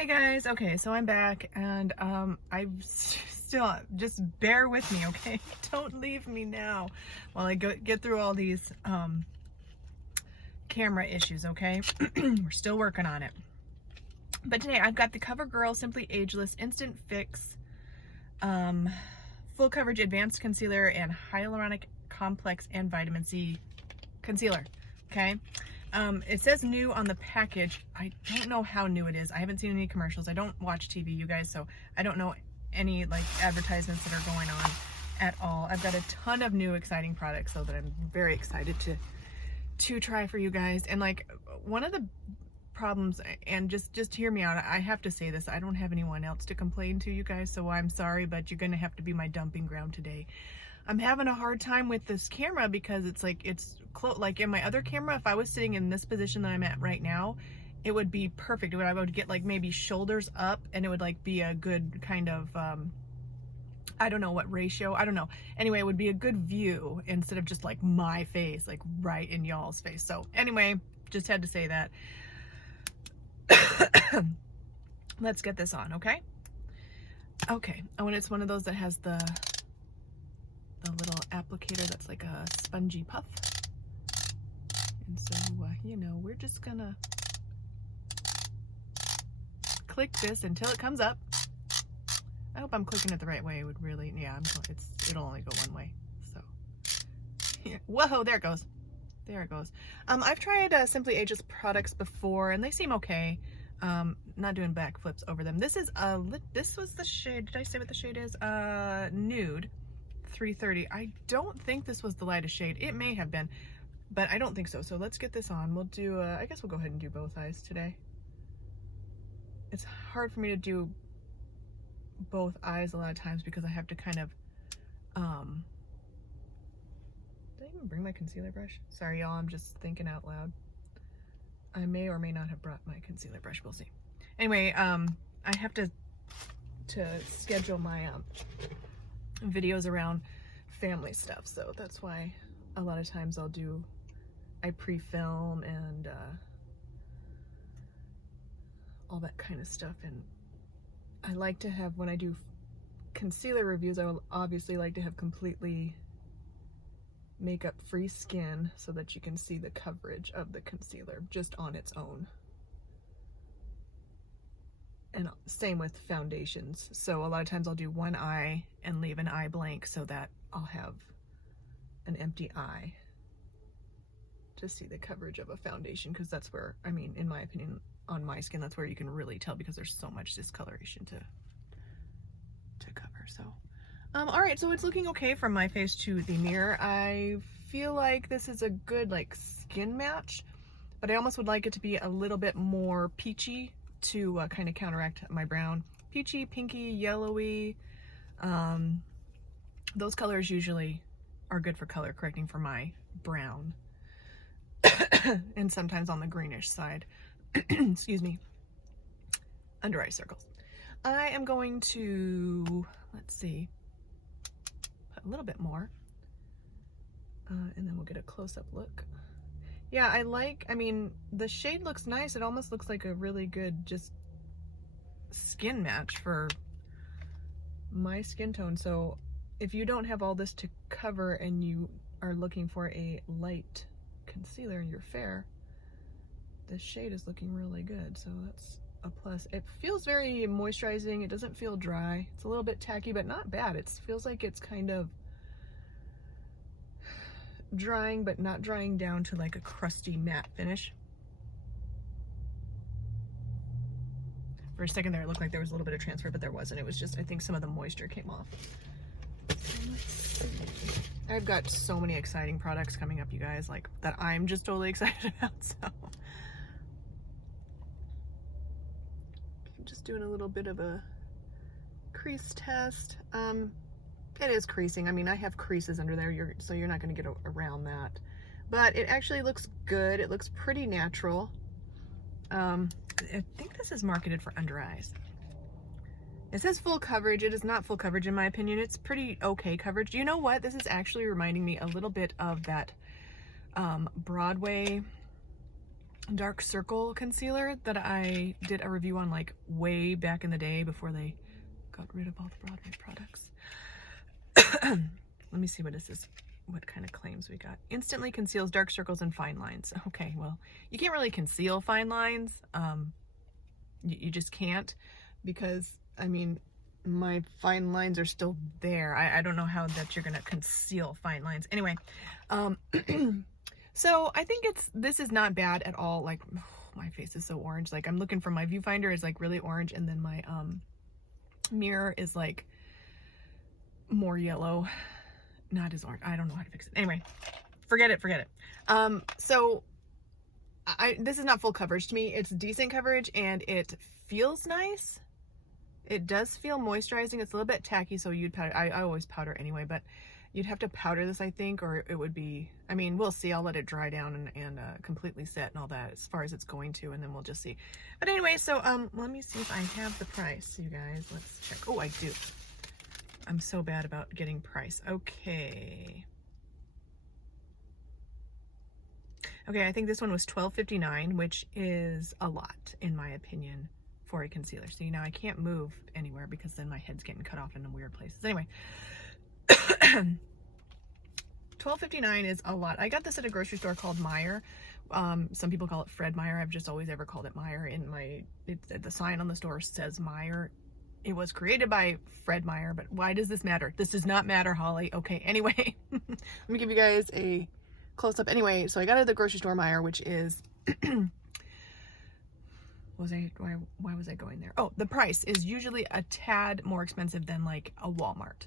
Hey guys, okay, so I'm back and I still, just bear with me, okay? Don't leave me now while I get through all these camera issues, okay? We're still working on it. But today I've got the Covergirl Simply Ageless Instant Fix Full Coverage Advanced Concealer and Hyaluronic Complex and Vitamin C Concealer, okay? It says new on the package. I don't know how new it is. I haven't seen any commercials. I don't watch TV, you guys, so I don't know any like advertisements that are going on at all. I've got a ton of new exciting products so that I'm very excited to try for you guys. And like one of the problems, and just hear me out, I have to say this, I don't have anyone else to complain to, you guys, so I'm sorry, but you're gonna have to be my dumping ground today. I'm having a hard time with this camera because it's like, like in my other camera, if I was sitting in this position that I'm at right now, it would be perfect. I would get like maybe shoulders up and it would like be a good kind of, I don't know what ratio, I don't know. Anyway, it would be a good view instead of just like my face, like right in y'all's face. So anyway, just had to say that. Let's get this on, okay? Okay, oh, and it's one of those that has the little applicator that's like a spongy puff. And so, you know, we're just gonna click this until it comes up. I hope I'm clicking it the right way. It would really, yeah, it'll only go one way, so. Yeah. Whoa, there it goes. There it goes. I've tried Simply Ageless products before and they seem okay. Not doing backflips over them. This is this was the shade, did I say what the shade is? Nude 330. I don't think this was the lightest shade. It may have been, but I don't think so. So let's get this on. We'll do, I guess we'll go ahead and do both eyes today. It's hard for me to do both eyes a lot of times because I have to kind of, did I even bring my concealer brush? Sorry y'all, I'm just thinking out loud. I may or may not have brought my concealer brush, we'll see. Anyway, I have to schedule my videos around family stuff, so that's why a lot of times I pre-film and all that kind of stuff. And I like to have, when I do concealer reviews, I will obviously like to have completely makeup free skin so that you can see the coverage of the concealer just on its own. And same with foundations. So a lot of times I'll do one eye and leave an eye blank so that I'll have an empty eye to see the coverage of a foundation, because that's where, I mean, in my opinion, on my skin, that's where you can really tell because there's so much discoloration to cover. So all right, so it's looking okay from my face to the mirror. I feel like this is a good like skin match, but I almost would like it to be a little bit more peachy to kind of counteract my brown. Peachy, pinky, yellowy. Those colors usually are good for color correcting for my brown. And sometimes on the greenish side. Excuse me. Under eye circles. I am going to, let's see, put a little bit more. And then we'll get a close-up look. Yeah, I mean, the shade looks nice. It almost looks like a really good just skin match for my skin tone. So if you don't have all this to cover and you are looking for a light concealer and you're fair, this shade is looking really good. So that's a plus. It feels very moisturizing. It doesn't feel dry. It's a little bit tacky, but not bad. It feels like it's kind of drying, but not drying down to like a crusty matte finish. For a second there, it looked like there was a little bit of transfer, but there wasn't. It was just, I think some of the moisture came off. So let's see. I've got so many exciting products coming up, you guys, like that I'm just totally excited about. So I'm just doing a little bit of a crease test. It is creasing. I mean, I have creases under there, so you're not going to get around that. But it actually looks good. It looks pretty natural. I think this is marketed for under eyes. It says full coverage. It is not full coverage in my opinion. It's pretty okay coverage. You know what? This is actually reminding me a little bit of that Broadway dark circle concealer that I did a review on like way back in the day before they got rid of all the Broadway products. Let me see, what is this? What kind of claims we got? Instantly conceals dark circles and fine lines. Okay, well, you can't really conceal fine lines. You just can't, because, I mean, my fine lines are still there. I don't know how that you're gonna conceal fine lines. Anyway, so I think this is not bad at all. Like, oh, my face is so orange. Like, I'm looking for my viewfinder is like really orange, and then my mirror is like more yellow. Not as orange. I don't know how to fix it. Anyway, forget it. So this is not full coverage to me. It's decent coverage, and it feels nice. It does feel moisturizing. It's a little bit tacky, so you'd powder. I always powder anyway, but you'd have to powder this, I think, or it would be, I mean, we'll see. I'll let it dry down and completely set and all that as far as it's going to, and then we'll just see. But anyway, so let me see if I have the price, you guys. Let's check. Oh, I do. I'm so bad about getting price. Okay. Okay, I think this one was $12.59, which is a lot, in my opinion, for a concealer. So now I can't move anywhere because then my head's getting cut off in weird places. Anyway, $12.59 is a lot. I got this at a grocery store called Meijer. Some people call it Fred Meyer. I've just always ever called it Meijer. The sign on the store says Meijer. It was created by Fred Meyer, but why does this matter? This does not matter, Holly. Okay, anyway, let me give you guys a close-up. Anyway, so I got it at the grocery store Meijer, which is, why was I going there? Oh, the price is usually a tad more expensive than like a Walmart.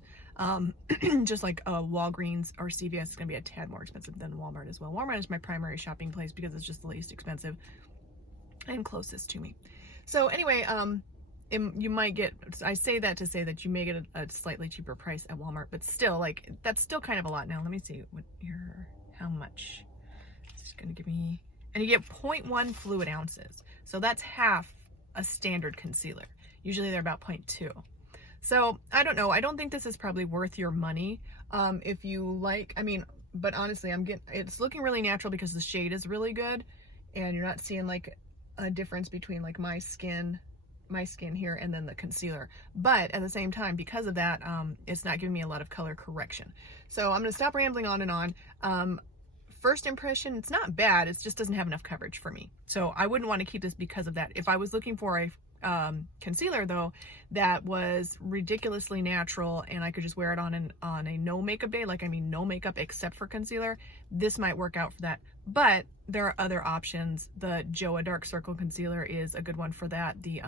Just like a Walgreens or CVS is going to be a tad more expensive than Walmart as well. Walmart is my primary shopping place because it's just the least expensive and closest to me. So anyway, you might get, I say that to say that you may get a slightly cheaper price at Walmart, but still, like, that's still kind of a lot. Now, let me see how much. It's going to give me, and you get 0.1 fluid ounces. So that's half a standard concealer. Usually they're about 0.2. So I don't know. I don't think this is probably worth your money. If you like, I mean, but honestly, it's looking really natural because the shade is really good, and you're not seeing like a difference between like my skin here and then the concealer. But at the same time, because of that, it's not giving me a lot of color correction. So I'm going to stop rambling on and on. First impression, it's not bad. It just doesn't have enough coverage for me. So I wouldn't want to keep this because of that. If I was looking for a concealer though that was ridiculously natural and I could just wear it on a no makeup day, like, I mean, no makeup except for concealer, this might work out for that. But there are other options. The Joa Dark Circle Concealer is a good one for that. The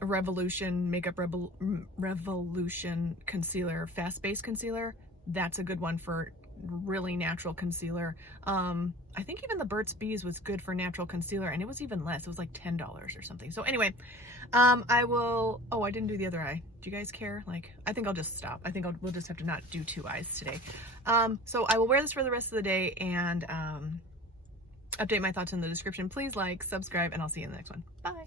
Revolution Revolution Concealer, Fast Base Concealer, that's a good one for really natural concealer. I think even the Burt's Bees was good for natural concealer, and it was even less. It was like $10 or something. So anyway, I didn't do the other eye. Do you guys care? Like, I think I'll just stop. I think we'll just have to not do two eyes today. So I will wear this for the rest of the day and update my thoughts in the description. Please like, subscribe, and I'll see you in the next one. Bye.